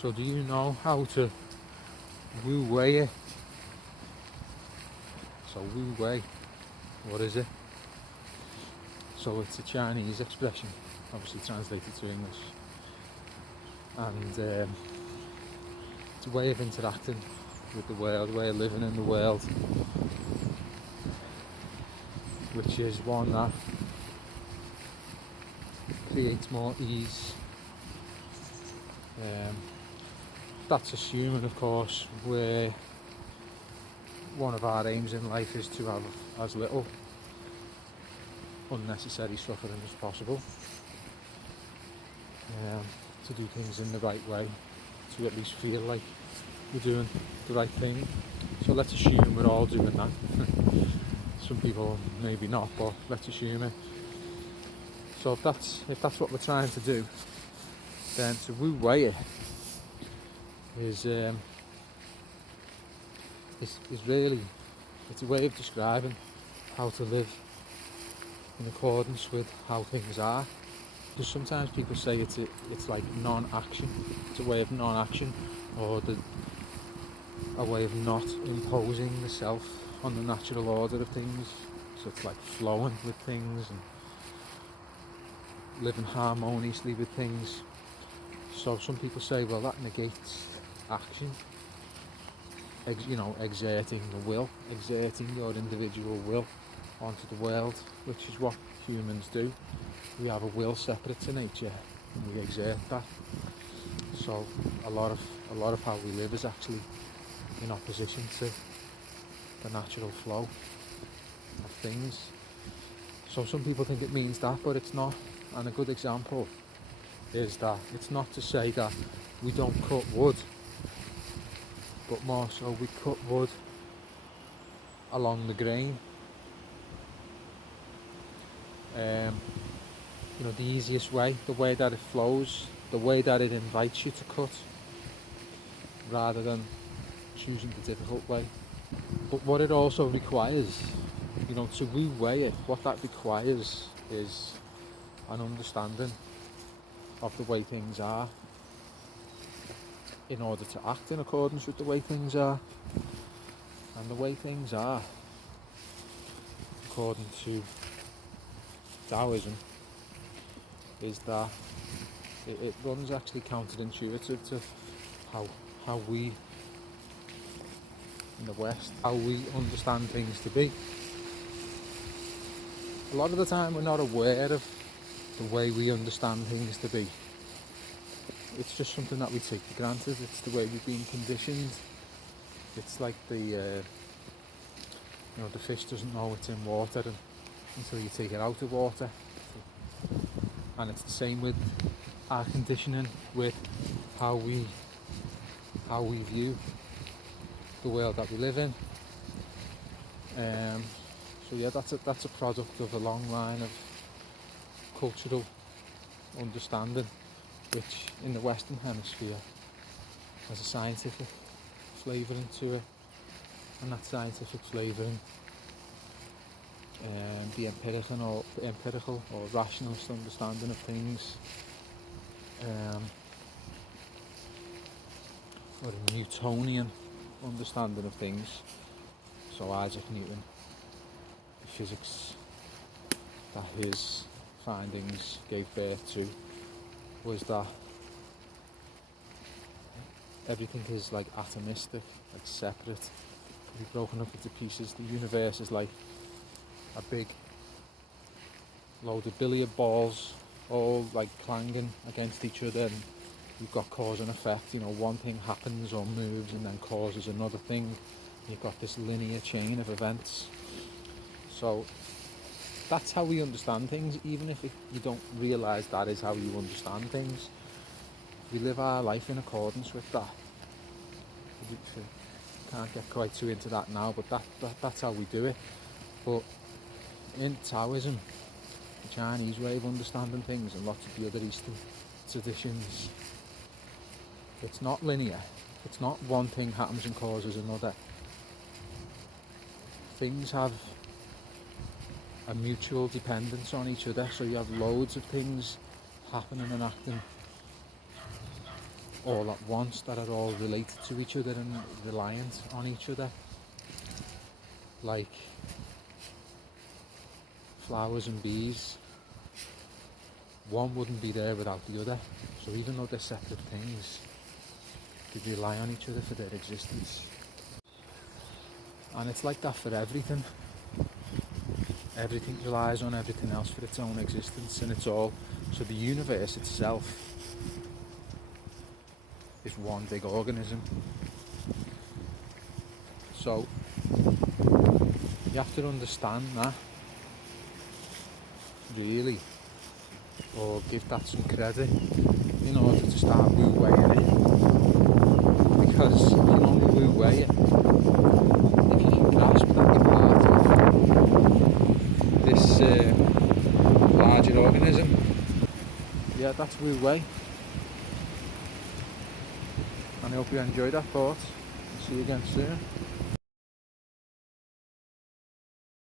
So do you know how to Wu Wei it? So Wu Wei, what is it? So it's a Chinese expression, obviously translated to English, and it's a way of interacting with the world, a way of living in the world, which is one that creates more ease. That's assuming, of course, where one of our aims in life is to have as little unnecessary suffering as possible, to do things in the right way, to at least feel like we're doing the right thing. So let's assume we're all doing that. Some people maybe not, but let's assume it. So if that's what we're trying to do, then to Wu Wei it is really, it's a way of describing how to live in accordance with how things are. Because sometimes people say it's like non-action. It's a way of non-action, or a way of not imposing the self on the natural order of things. So it's like flowing with things and living harmoniously with things. So some people say, well, that negates action. Exerting the will, exerting your individual will onto the world, which is what humans do. We have a will separate to nature, and we exert that. So a lot of how we live is actually in opposition to the natural flow of things. So some people think it means that, but it's not. And a good example is that it's not to say that we don't cut wood, but more so we cut wood along the grain. The easiest way, the way that it flows, the way that it invites you to cut, rather than choosing the difficult way. But what it also requires, to Wu Wei it, what that requires is an understanding of the way things are, in order to act in accordance with the way things are. And the way things are, according to Taoism, is that it runs actually counterintuitive to how we in the West, how we understand things to be. A lot of the time we're not aware of the way we understand things to be. It's just something that we take for granted. It's the way we've been conditioned. It's like the fish doesn't know it's in water until you take it out of water. And it's the same with our conditioning, with how we view the world that we live in. That's a product of a long line of cultural understanding, which in the Western Hemisphere has a scientific flavouring to it, and that scientific flavouring, the empirical or rationalist understanding of things, or a Newtonian understanding of things. So Isaac Newton, the physics that his findings gave birth to was that everything is like atomistic, like separate, can be broken up into pieces. The universe is like a big load of billiard balls, all like clanging against each other, and you've got cause and effect. One thing happens or moves and then causes another thing. You've got this linear chain of events. So that's how we understand things, even if you don't realise that is how you understand things. We live our life in accordance with that. Can't get quite too into that now, but that's how we do it. But in Taoism, the Chinese way of understanding things, and lots of the other Eastern traditions, it's not linear. It's not one thing happens and causes another. Things have a mutual dependence on each other, so you have loads of things happening and acting all at once, that are all related to each other and reliant on each other, like flowers and bees. One wouldn't be there without the other, so even though they're separate things, they rely on each other for their existence. And it's like that for everything. Everything relies on everything else for its own existence, and it's all, so the universe itself is one big organism. So you have to understand that, really, or give that some credit in order to start Wu Weiing it. Because you can only Wu Wei it if you can grasp that you're part of this larger organism. Yeah, that's Wu Wei. And I hope you enjoyed that thought. See you again soon.